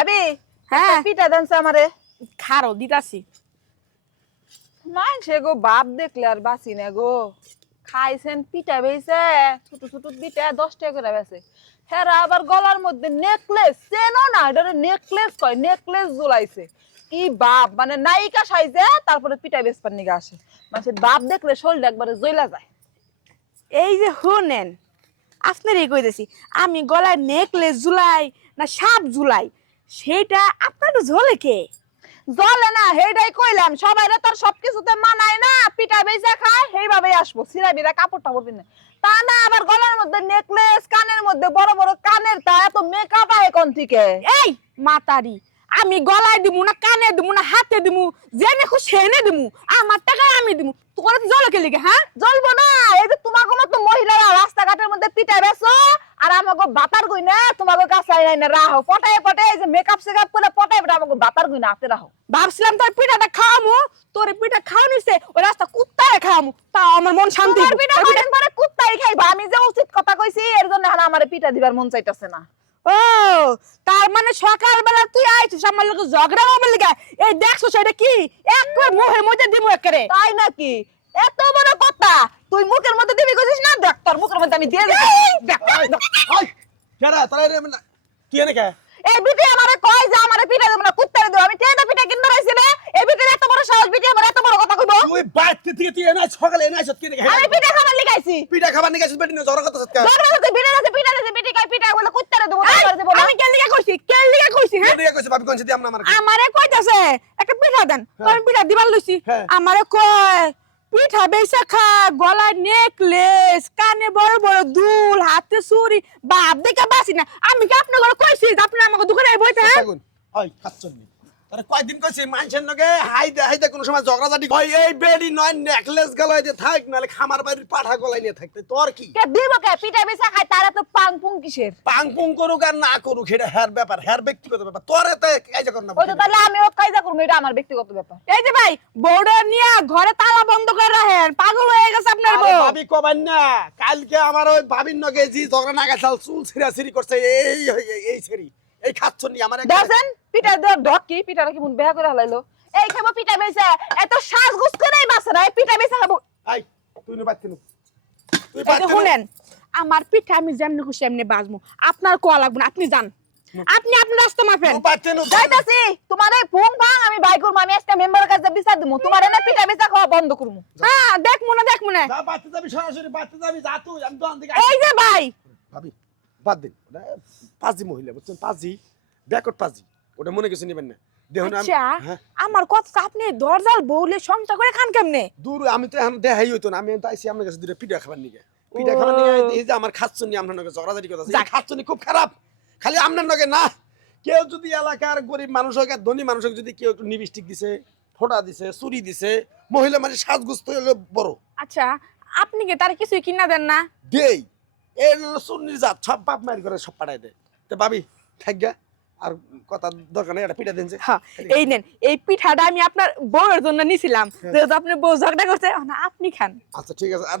আবি হ্যাঁ পিঠা দেনছে আমারে খারো দিতাছি। মানছে গো বাপ দেখলে আর বাসি না গো খাইছেন পিঠা বেইছে ছোট ছোট পিঠা 10 টাকা করে বেছে হেরা আবার গলার মধ্যে নেকলেস চেনো না এটা নেকলেস কয় নেকলেস ঝুলাইছে কি বাপ মানে নায়িকা সাইজে তারপরে পিঠা বেচপার নিগা আসে মানে বাপ দেখলে শরীরটা একবারে জ্বলা যায়। এই যে শুনেন আপনারই কইতেছি আমি গলায় নেকলেস ঝুলাই না সাপ ঝুলাই সেটা আপনার ঝোলে কে জলে না হেইটাই কইলাম সবাইরে তোর সবকিছুতে মানায় না পিঠা বেচা খায় সেইভাবেই আসবো সিরা বিরা কাপড় টাপড় পিনে তা না আবার গলার মধ্যে নেকলেস কানের মধ্যে বড় বড় কানের তা এত মেকআপ আয় কোন থেকে। এই মাতারি আমি গলায় দিমু না কানে দিমু না হাতে দিমু জেনে খুশি সেনে দিমু আমার টাকা আমি দিমু তোর ঝোলে কে লিগে হ্যাঁ জ্বলবো না এই যে তোমাকে মতো মহিলারা রাস্তাঘাটের মধ্যে পিঠা বেচো আর আমাকে বাতার গই না তোমাকে কাছে আই না রাহো পটায় পটায় এই যে মেকআপ সেকআপ করে পটায় পটায় আমাকে বাতার গই না হাতে রাহো। ভাবছিলাম তোর পিঠাটা খাওয়ামু তোর পিঠা খাওয়া নিছে ওই রাস্তা কুত্তারে খাওয়ামু তা আমার মন শান্তি তোমার পিঠা কয়দিন পরে কুত্তাই খাইবা আমি যে উচিত কথা কইছি এর জন্য এখন আমার পিঠা দিবার মন চাইতাছে না। ও তার মানে সকালবেলা তুই আইছিস আমার লোক ঝগড়া হবে লিগা এই দেখছো সেটা কি একবার মুখের মধ্যে দিমু একরে তাই নাকি এত বড় কথা তুই মুখের মধ্যে দিবি কইছিস না দেখ তোর মুখের মধ্যে আমি দিয়ে দেব দেখ ওই কেডা তোরা রে কি এনে কে এই বিটি আমারে কয় যে আমারে পিঠা দেব না কুত্তারে দেব আমি তেটা পিঠা কিনতে রাইছি না এই বিটির এত বড় সাহস বিটি আমার এত বড় কথা কইবো তুই বাইতে থেকে তুই এনে সকালে এনে আইছত কি রে আমি পিঠা খাবার লিখাইছি পিঠা খাবার নিয়ে গেছিস বেটি না জরা কথা সৎকা বড় বড় বিটি আছে বিটি কয় পিঠা বলে কুত্তারে দেব না দেব না আমি কেন লিগা কইছি হ্যাঁ কে কইছে ভাবি কোনছে দি আমনা আমার আমারে কইতাছে একটা পিঠা দেন তোর পিঠা দিবার লইছি হ্যাঁ। আমারে কয় পিঠা বেচা খা গলায় নেকলেস কানে বড় বড় দুল হাতে চুরি বাপ দেখে বাসি না আমি কি আপনার ঘরে কইছি যে আপনি আমাকে দোকানে বইতে হ্যাঁ থাকুন ওই খাচ্ছনি তোরা কয়দিন কইছিস মানুষের লগে হাইদা কোন সময় ঝগড়াঝাটি ওই এই বেডি নয় নেকলেস গলায় দিয়ে থাক নালে খামার বাড়ির পাঠা গলায় নিয়ে থাকতে তোর কি কে দিব কে পিঠা বেচা খায় তারা তো পাং পুং কিসের পাং পুং করুক আর না করুক এটা হের ব্যাপার হের ব্যক্তিগত ব্যাপার তোর এতে কাইজা কর না ওই তো তাহলে আমিও কায়দা করব এটা আমার ব্যক্তিগত ব্যাপার। এই যে ভাই বউডা নিয়ে ঘরে তালা বন্ধ করে রাখেন পাগল হয়ে গেছে আপনার আরে বউ ভাবি কবেন না কালকে আমার ওই ভাবির নগে জি ঝগড়া না গেছাল চুল ছিঁড়ি করছে এই ছিঁড়ি এই খাচ্ছনি আমার দেখেন পিঠা দেওয়ার ঢক কি পিঠাটা কি মন বেহা করে হালাইলো এই খাবো পিঠা বেচা এত সাজগুজ করেই বাসা না এই পিঠা বেচা খাবো। আই তুই নো বাচ্চা তুই এই যে বাচ্চা শুনেন আমার পিঠা আমি যেমনি খুশি এমনি বাজমু আপনার কোয়া লাগবে না আপনি যান আপনি আপনার রাস্তা মাপেন তুই বাচ্চা নো যাইতাছি তোমার এই ফুং ফাং আমি বাই করব আমি আজকে মেম্বারের কাছে বিচার দিমু তোমার এনে পিঠা বেচা খাওয়া বন্ধ করমু। হ্যাঁ দেখমু না যা বাচ্চা যাবি সরাসরি বাচ্চা যাবি যা তুই আমি তো আনদিকে এই যে ভাই ভাবি বাদ দিন ওটা পাজি মহিলা বুঝছেন পাজি ব্যাকট পাজি ওটা মনে কিছু নেবেন না দেখুন আমি আচ্ছা হ্যাঁ আমার কথা আপনি দরজাল বউলে সংসার করে খান কেমনে দূর আমি তো এখন দেখাই হইতো না আমি তো আইছি আপনার কাছে দুটো পিঠা খাবার নিয়ে পিঠা খাবার নিয়ে এই যে আমার খাচ্ছনি আপনার নগে ঝগড়াঝাটি কথা আছে খাচ্ছনি খুব খারাপ খালি আপনার নগে না কেউ যদি এলাকার গরিব মানুষ হোক আর ধনী মানুষ হোক যদি কেউ একটু লিপস্টিক দিছে ফোঁটা দিছে চুরি দিছে মহিলা মানে সাজগুস্ত হলো বড় আচ্ছা আপনি কি তার কিছুই কিনা দেন না দেই এই সুন্নির জাত সব বাপ মায়ের করে সব পাঠাই দেয় তো ভাবি থাকগা আর কথা দরকার নেই একটা পিঠা দিন যে হ্যাঁ এই নেন এই পিঠাটা আমি আপনার বউয়ের জন্য নিছিলাম যেহেতু আপনি বউ ঝগড়া করছে না আপনি খান আচ্ছা ঠিক আছে আর